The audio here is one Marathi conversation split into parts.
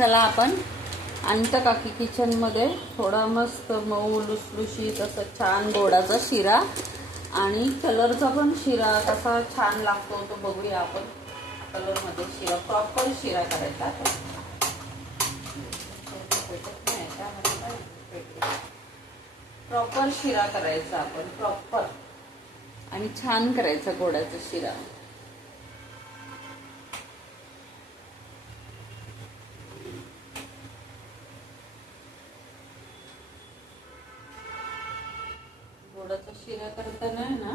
चला आपण आणतं काकी किचनमध्ये थोडा मस्त मऊ लुसलुशीत असं छान गोडाचा शिरा आणि कलरचा पण शिरा कसा छान लागतो तो बघूया आपण. कलरमध्ये शिरा प्रॉपर शिरा करायचा. प्रॉपर शिरा करायचा आपण प्रॉपर आणि छान करायचा गोडाचा शिरा. गोडाचा शिरा करताना आहे ना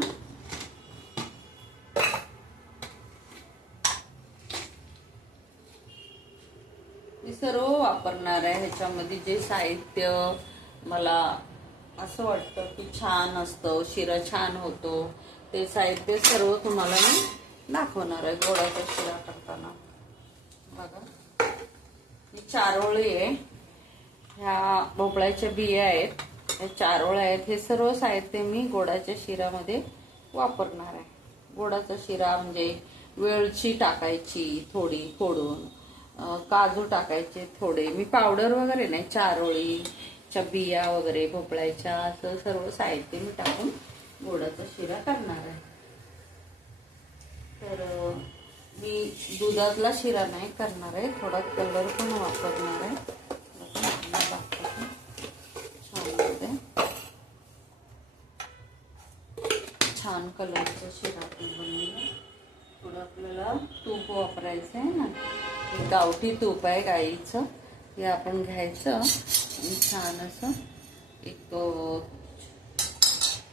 मी सर्व वापरणार आहे. ह्याच्यामध्ये जे साहित्य मला असं वाटतं की छान असतं, शिरा छान होतो, ते साहित्य सर्व तुम्हाला मी दाखवणार आहे गोडाचा शिरा करताना. बघा ही चारोळी आहे, ह्या भोपळ्याच्या बिया आहेत, हे चारोळ्या आहेत. हे सर्व साहित्य मी गोडाच्या शिरामध्ये वापरणार आहे. गोडाचा शिरा म्हणजे वेलची टाकायची थोडी फोडून, काजू टाकायचे थोडे, मी पावडर वगैरे नाही, चारोळीच्या बिया वगैरे भोपळ्याच्या असं सर्व साहित्य मी टाकून गोडाचा शिरा करणार आहे. तर मी दुधातला शिरा नाही करणार आहे, थोडा कलर पण वापरणार आहे. छान कलरचा शिरा बनवूया. थोडं आपल्याला तूप वापरायचं आहे ना, गावठी तूप आहे गाईचं, हे आपण घ्यायचं आणि छान असं एक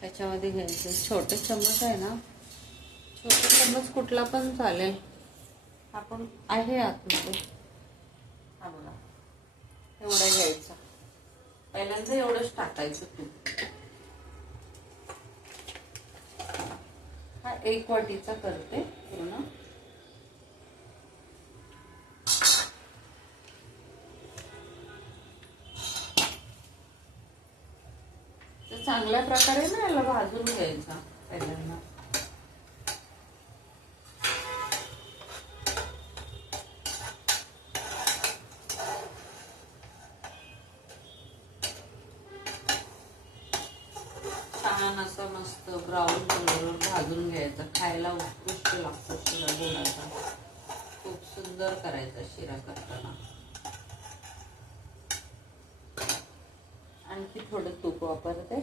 त्याच्यामध्ये घ्यायचं. छोटे चम्मच आहे ना, छोटे चम्मच कुठला पण चालेल, आपण आहे आतमध्ये. हा बघा एवढं घ्यायचं, पहिल्यांदा एवढंच टाकायचं तूप. हा 1 वाटीचा करते पूर्ण. तर चांगल्या प्रकारे ना याला भाजून घ्यायचा पहिल्यांदा. छान असं मस्त ब्राऊन कलरवर भाजून घ्यायचा. खायला उत्कृष्ट लागतो शिरा गोडाचा, खूप सुंदर करायचा शिरा करताना. आणखी थोडं तूप वापरते.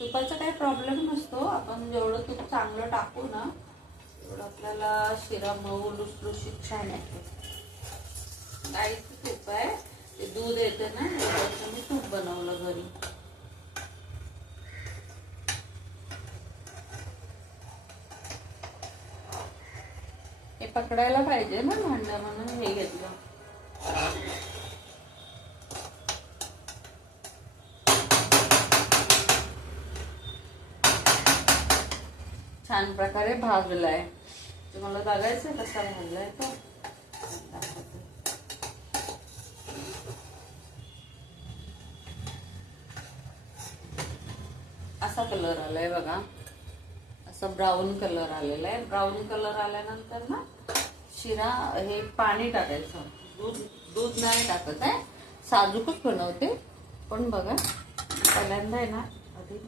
तुपाचा काही प्रॉब्लेम नसतो, आपण जेवढं तूप चांगलं टाकू ना तेवढं आपल्याला शिरा मऊ लुसलुशीत छान येतो. गाईचं तूप आहे, ते दूध येते ना, मी तूप बनवलं घरी. हे पकडायला पाहिजे ना भांडं, म्हणून हे घेतलं. छान प्रकारे भाजलाय. तुम्हाला बघायचं कसा भाजलाय तो. असा कलर आलाय बघा, असा ब्राऊन कलर आलेला आहे. ब्राऊन कलर आल्यानंतर ना शिरा हे पाणी टाकायचं. दूध नाही टाकत आहे, साजूकच बनवते. पण बघा पहिल्यांदा आहे ना आधी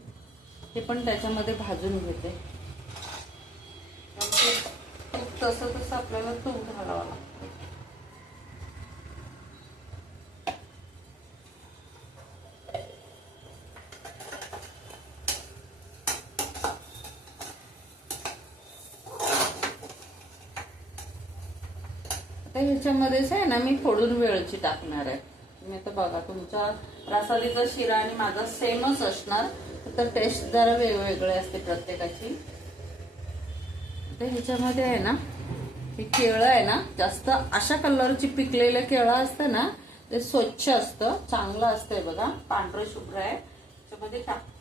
हे पण त्याच्यामध्ये भाजून घेते. तसं तसं आपल्याला तूप घालावं लागतं. आता ह्याच्यामध्येच आहे ना मी फोडून वेलची टाकणार आहे. तुम्ही आता बघा, तुमचा प्रसादीचा शिरा आणि माझा सेमच असणार, तर टेस्ट जरा वेगवेगळे असते प्रत्येकाची. तर ह्याच्यामध्ये आहे ना हे केळं आहे ना, जास्त अशा कलरची पिकलेलं केळं असतं ना, ते स्वच्छ असतं, चांगलं असतंय बघा, पांढरं शुभ्र आहे. त्याच्यामध्ये टाकते.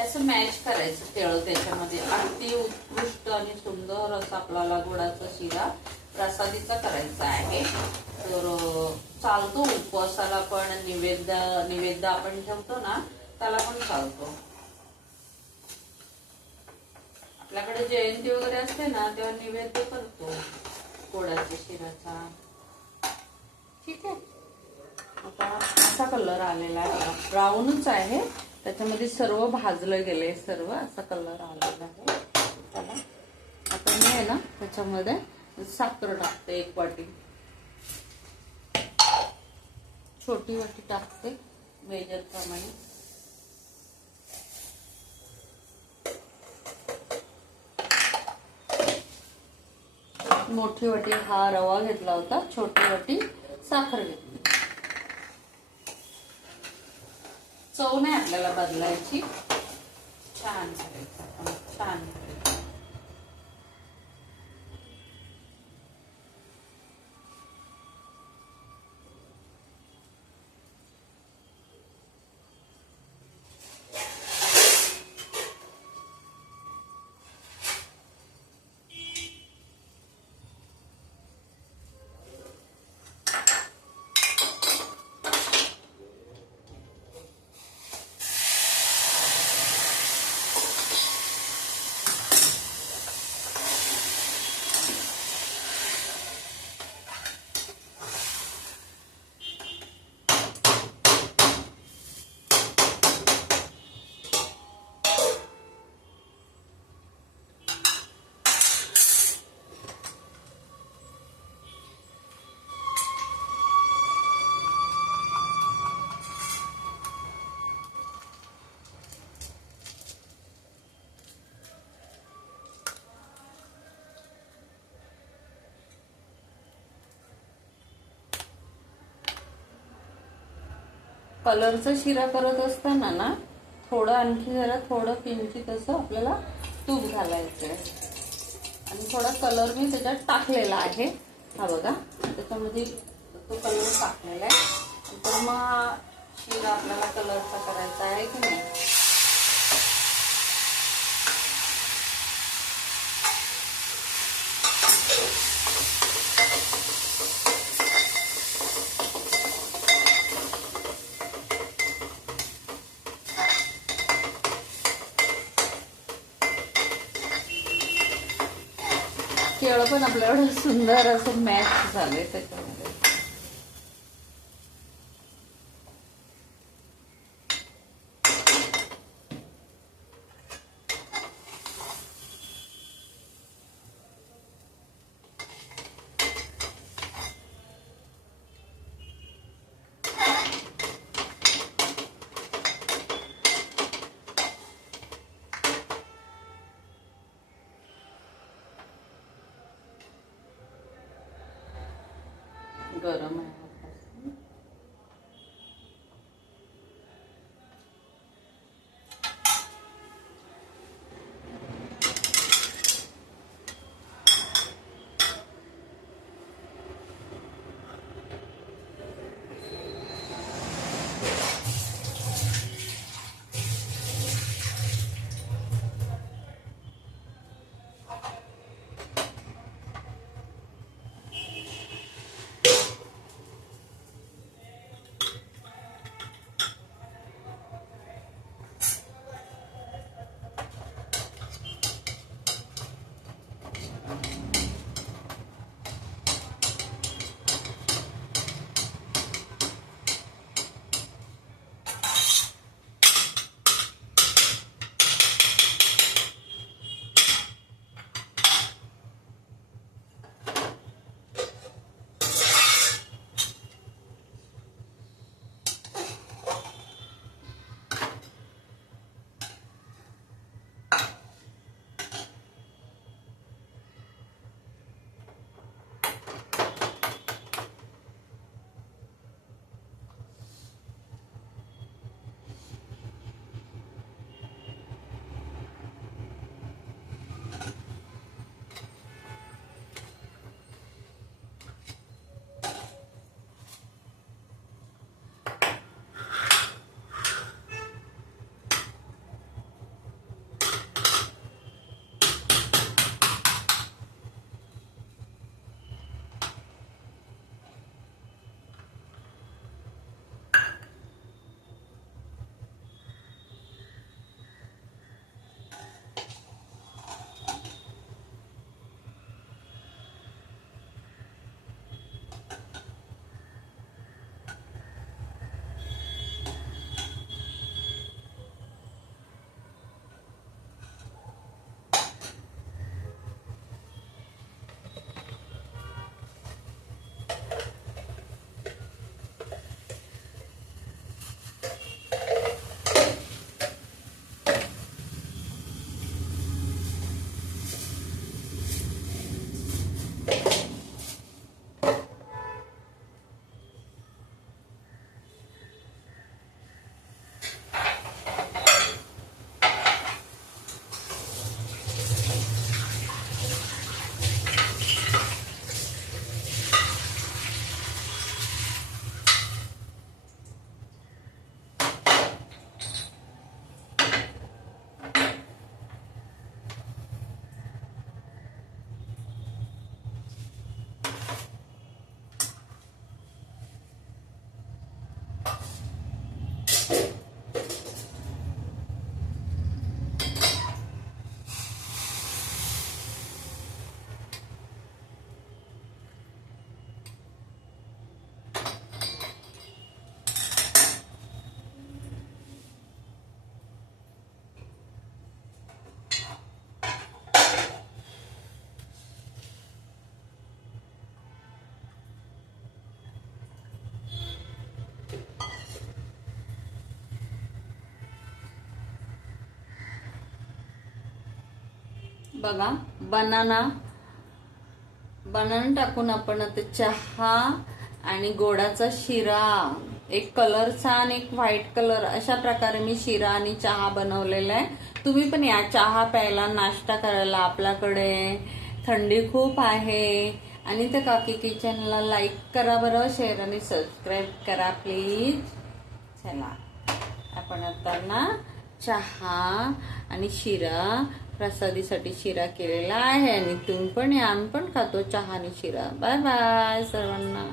असं मॅच करायचं केळं त्याच्यामध्ये. अगदी उत्कृष्ट आणि सुंदर असा आपल्याला गोडाचा शिरा प्रसादीचा करायचा आहे. तर चालतो उपवासाला पण, निवेद्य आपण ठेवतो ना त्याला पण चालतो. आपल्याकडे जयंती वगैरे असते ना तेव्हा निवेद्य करतो गोडाच्या शिऱ्याचा. ठीक आहे. आता असा कलर आलेला आहे, ब्राऊनच आहे, त्याच्यामध्ये सर्व भाजलं गेले, सर्व असा कलर आलेला आहे. चला आता मी आहे ना त्याच्यामध्ये साखर टाकते, 1 वाटी, छोटी वाटी टाकते मेजर प्रमाणे. मोठी वाटी हा रवा घेतला होता, छोटी वाटी साखर घेतली. चव नाही आपल्याला बदलायची, छान करायचं, छान करायचं. कलरचा शिरा करत असताना ना थोडं आणखी जरा थोडं किंचित असं आपल्याला तूप घालायचंय आणि थोडा कलर मी त्याच्यात टाकलेला आहे. हा बघा, त्याच्यामध्ये तो कलर टाकलेला आहे. तर मग शिरा आपल्याला कलरचा करायचा आहे की नाही. केळं पण आपलं एवढं सुंदर असं मॅच झालंय त्याच्यामध्ये. गरम आहे. बघा बनाना टाकून आपण आता चहा आणि गोडाचा शिरा, एक कलरचा आणि एक व्हाईट कलर, अशा प्रकारे मी शिरा आणि चहा बनवलेला आहे. तुम्ही पण या चहा प्यायला, नाश्ता करायला. आपल्याकडे थंडी खूप आहे. आणि त्या काकी किचनला लाईक करा बरं, शेअर आणि सबस्क्राईब करा प्लीज. चला आपण आता ना चहा आणि शिरा, प्रसादीसाठी शिरा केलेला आहे. आणि तुम्ही पण या, आम्ही पण खातो चहा आणि शिरा. बाय बाय सर्वांना.